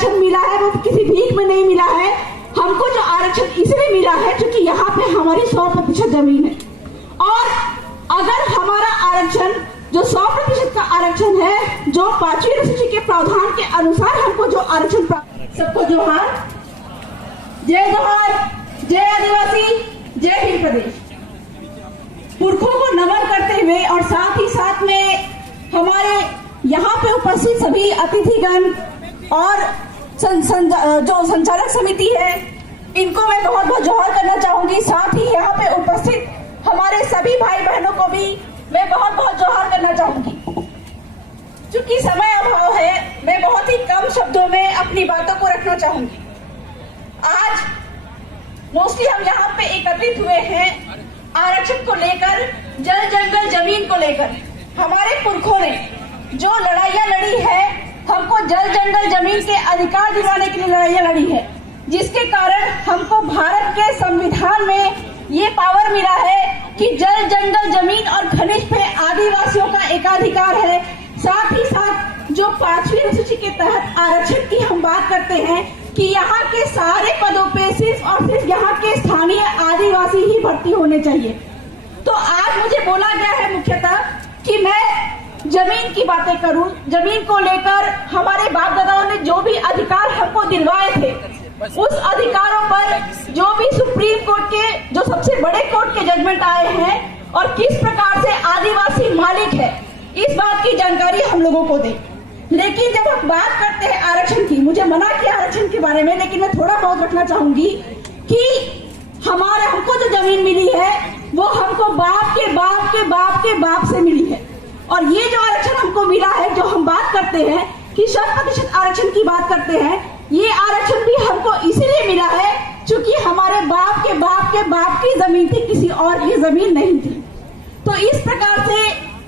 आरक्षण मिला है वो किसी भीख में नहीं मिला है। हमको जो आरक्षण इसलिए मिला है क्योंकि यहाँ पे हमारी 100% जमीन है। और अगर हमारा आरक्षण जो 100% का आरक्षण है, जो 5वीं अनुसूची के प्रावधान के अनुसार हमको जो आरक्षण प्राप्त, सबको जोहार, जय जोहार, जय आदिवासी, जय हिंद प्रदेश। पुरखों को नमन करते हुए और साथ ही साथ में हमारे यहाँ पे उपस्थित सभी अतिथिगण और जो संचालक समिति है, इनको मैं बहुत बहुत जोहार करना चाहूंगी। साथ ही यहाँ पे उपस्थित हमारे सभी भाई बहनों को भी मैं बहुत बहुत जोहार करना चाहूंगी। चूंकि समय अभाव है, मैं बहुत ही कम शब्दों में अपनी बातों को रखना चाहूंगी। आज मोस्टली हम यहाँ पे एकत्रित हुए हैं आरक्षण को लेकर, जल जंगल जमीन को लेकर। हमारे पुरखों ने जो लड़ाइयाँ लड़ी है, हमको जल जंगल जमीन के अधिकार दिलाने के लिए लड़ाइयाँ लड़ी है, जिसके कारण हमको भारत के संविधान में ये पावर मिला है कि जल जंगल जमीन और खनिज पे आदिवासियों का एकाधिकार है। साथ ही साथ जो 5वीं अनुसूची के तहत आरक्षण की हम बात करते हैं कि यहाँ के सारे पदों पे सिर्फ और सिर्फ यहाँ के स्थानीय आदिवासी ही भर्ती होने चाहिए। तो आज मुझे बोला गया है मुख्यतः कि मैं जमीन की बातें करूं। जमीन को लेकर हमारे बाप दादाओं ने जो भी अधिकार हमको दिलवाए थे, उस अधिकारों पर जो भी सुप्रीम कोर्ट के जो सबसे बड़े कोर्ट के जजमेंट आए हैं और किस प्रकार से आदिवासी मालिक है, इस बात की जानकारी हम लोगों को दे। लेकिन जब हम बात करते हैं आरक्षण की, मुझे मना किया आरक्षण के बारे में, लेकिन मैं थोड़ा बहुत रखना चाहूंगी कि हमको जो जमीन मिली है वो हमको बाप के बाप के बाप के बाप से मिली है। और ये जो आरक्षण हमको मिला है, जो हम बात करते हैं कि 100% आरक्षण की बात करते हैं, ये आरक्षण भी हमको इसीलिए मिला है क्योंकि हमारे बाप के बाप के बाप की जमीन थी, किसी और की जमीन नहीं थी। तो इस प्रकार से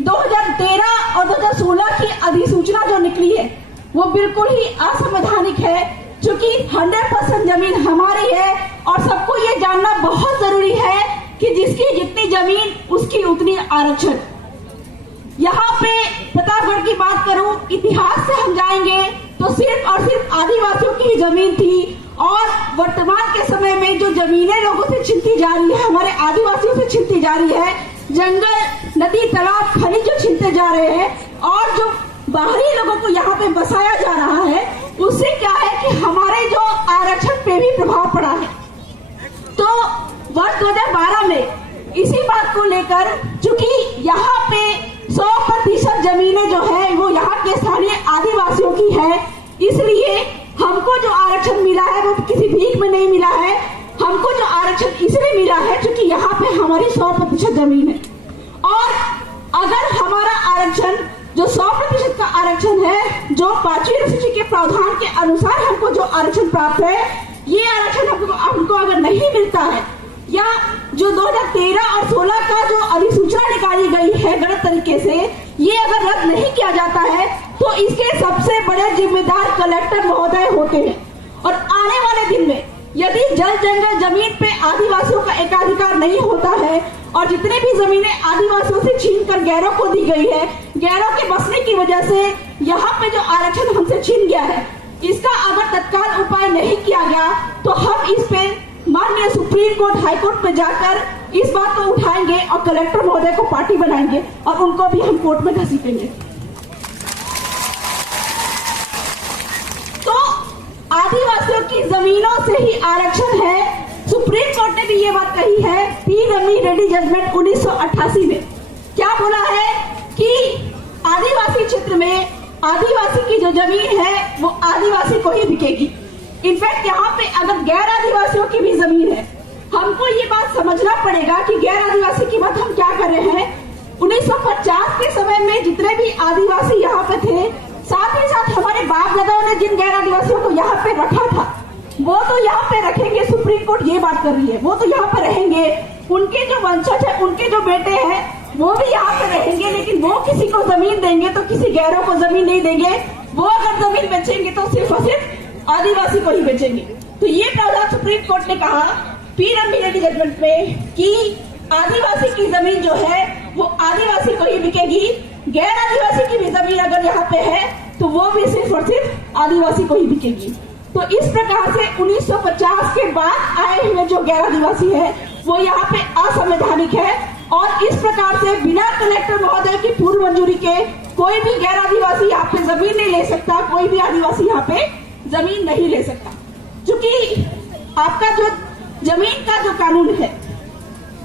2013 और 2016 की अधिसूचना जो निकली है वो बिल्कुल ही असंवैधानिक है, क्योंकि 100% जमीन हमारी है। और सबको ये जानना बहुत जरूरी है कि जिसकी जितनी जमीन उसकी उतनी आरक्षण। यहाँ पे प्रतापगढ़ की बात करूं, इतिहास से हम जाएंगे तो सिर्फ और सिर्फ आदिवासियों की जमीन थी। और वर्तमान के समय में जो जमीनें लोगों से छीनती जा रही है, हमारे आदिवासियों से छीनती जा रही है, जंगल, नदी, तालाब, खनिज जो छीनते जा रहे हैं और जो बाहरी लोगों को यहाँ पे बसाया जा रहा है, उससे क्या है कि हमारे जो आरक्षण पे भी प्रभाव पड़ा है। तो वर्ष 2012 में इसी बात को लेकर, चूंकि यहाँ पे 100% जमीनें जो है वो यहाँ के स्थानीय आदिवासियों की है, इसलिए हमको जो आरक्षण मिला है वो किसी भीख में नहीं मिला है। हमको जो आरक्षण इसलिए मिला है क्योंकि यहाँ पे हमारी 100% जमीन है। और अगर हमारा आरक्षण जो 100% का आरक्षण है, जो 5वीं अनुसूची के प्रावधान के अनुसार हमको जो आरक्षण प्राप्त है, ये आरक्षण हमको अगर नहीं मिलता है, या जो 2013 और 16 का जो अधिसूचना निकाली गई है गलत तरीके से, ये अगर रद्द नहीं किया जाता है तो इसके सबसे बड़े जिम्मेदार कलेक्टर महोदय होते हैं। और आने वाले दिन में यदि जल जंगल जमीन पे आदिवासियों का एकाधिकार नहीं होता है और जितने भी जमीनें आदिवासियों से छीन कर गैरों को दी गई है, गैरों के बसने की वजह से यहाँ पे जो आरक्षण हमसे छीन गया है, इसका अगर तत्काल उपाय नहीं किया गया तो हम इस पे माननीय सुप्रीम कोर्ट, हाई कोर्ट में जाकर इस बात को उठाएंगे और कलेक्टर महोदय को पार्टी बनाएंगे और उनको भी हम कोर्ट में घसीटेंगे। तो आदिवासियों की जमीनों से ही आरक्षण है। सुप्रीम कोर्ट ने भी ये बात कही है, पी रेड्डी जजमेंट 1988 में क्या बोला है कि आदिवासी क्षेत्र में आदिवासी की जो जमीन है वो आदिवासी को ही बिकेगी। इनफैक्ट यहाँ पे अगर गैर आदिवासियों की भी जमीन है, हमको ये बात समझना पड़ेगा कि गैर आदिवासी की बात हम क्या कर रहे हैं। 1950 के समय में जितने भी आदिवासी यहाँ पे थे, साथ ही साथ हमारे बाप दादाओं ने जिन गैर आदिवासियों को यहाँ पे रखा था, वो तो यहाँ पे रखेंगे। सुप्रीम कोर्ट ये बात कर रही है, वो तो यहाँ पे रहेंगे। उनके जो वंशज है, उनके जो बेटे हैं, वो भी यहाँ पे रहेंगे। लेकिन वो किसी को जमीन देंगे तो किसी गैरों को जमीन नहीं देंगे। वो अगर जमीन बेचेंगे तो सिर्फ और सिर्फ आदिवासी को ही बेचेंगे। तो ये प्रावधान सुप्रीम कोर्ट ने कहा पी रेड्डी जजमेंट में कि आदिवासी की जमीन जो है वो आदिवासी को ही बिकेगी। गैर आदिवासी की भी जमीन अगर यहाँ पे है तो वो भी सिर्फ और सिर्फ आदिवासी को ही बिकेगी। तो इस प्रकार से 1950 के बाद आए हुए जो गैर आदिवासी है वो यहाँ पे असंवैधानिक है और इस प्रकार से बिना कलेक्टर महोदय की पूर्व मंजूरी के कोई भी गैर आदिवासी यहाँ पे जमीन नहीं ले सकता, कोई भी आदिवासी यहाँ पे जमीन नहीं ले सकता। क्योंकि आपका जो जमीन का जो कानून है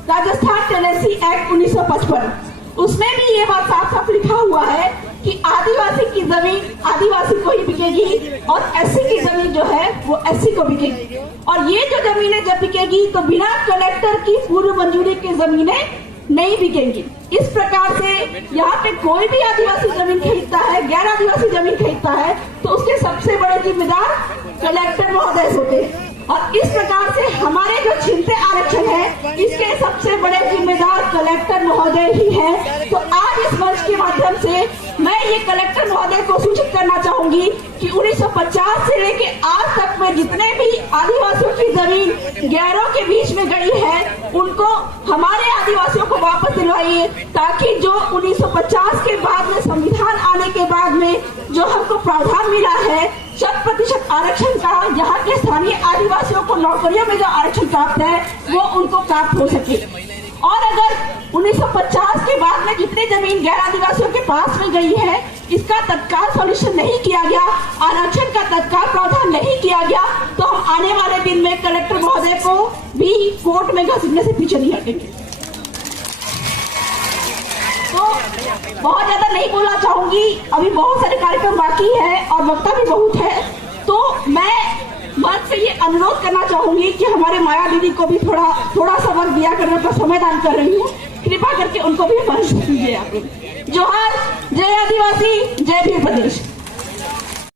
राजस्थान टेनेंसी एक्ट 1955, उसमें भी ये बात साफ साफ लिखा हुआ है कि आदिवासी की जमीन आदिवासी को ही बिकेगी और एससी की जमीन जो है वो एससी को बिकेगी। और ये जो जमीनें जब बिकेगी तो बिना कलेक्टर की पूर्व मंजूरी की जमीनें नहीं बिकेंगी। इस प्रकार से यहाँ पे कोई भी आदिवासी जमीन खरीदता है, गैर आदिवासी जमीन खरीदता है तो उसके सबसे बड़े जिम्मेदार कलेक्टर महोदय होते हैं। और इस प्रकार से हमारे जो छिनते आरक्षण है इसके सबसे बड़े जिम्मेदार कलेक्टर महोदय ही है। तो आज इस मंच के माध्यम से मैं ये कलेक्टर महोदय को सूचित करना चाहूंगी कि 1950 से लेके आज तक में जितने भी आदिवासियों की जमीन गैरों के बीच में गई है उनको हमारे आदिवासियों को वापस दिलवाइए, ताकि जो 1950 के बाद में संविधान आने के बाद में जो हमको प्रावधान मिला है 100% आरक्षण का, यहाँ के स्थानीय आदिवासियों को नौकरियों में जो आरक्षण प्राप्त है वो उनको प्राप्त हो सके। और अगर 1950 के बाद में जितनी जमीन गैर आदिवासियों के पास में गई है इसका तत्काल सॉल्यूशन नहीं किया गया, आरक्षण का तत्काल प्रावधान नहीं किया गया, तो हम आने वाले दिन में कलेक्टर महोदय को भी कोर्ट में घसीटने से पीछे नहीं हटेंगे। तो बहुत ज्यादा नहीं बोलना चाहूंगी, अभी बहुत सारे कार्यक्रम बाकी है और वक्ता भी बहुत है। तो मैं मंच से ये अनुरोध करना चाहूंगी कि हमारे माया दीदी को भी थोड़ा सा वक्त दिया करने का समय दान कर रही हूँ, कृपा करके उनको भी मंच दीजिए। आप जोहार, जय आदिवासी, जय भील प्रदेश।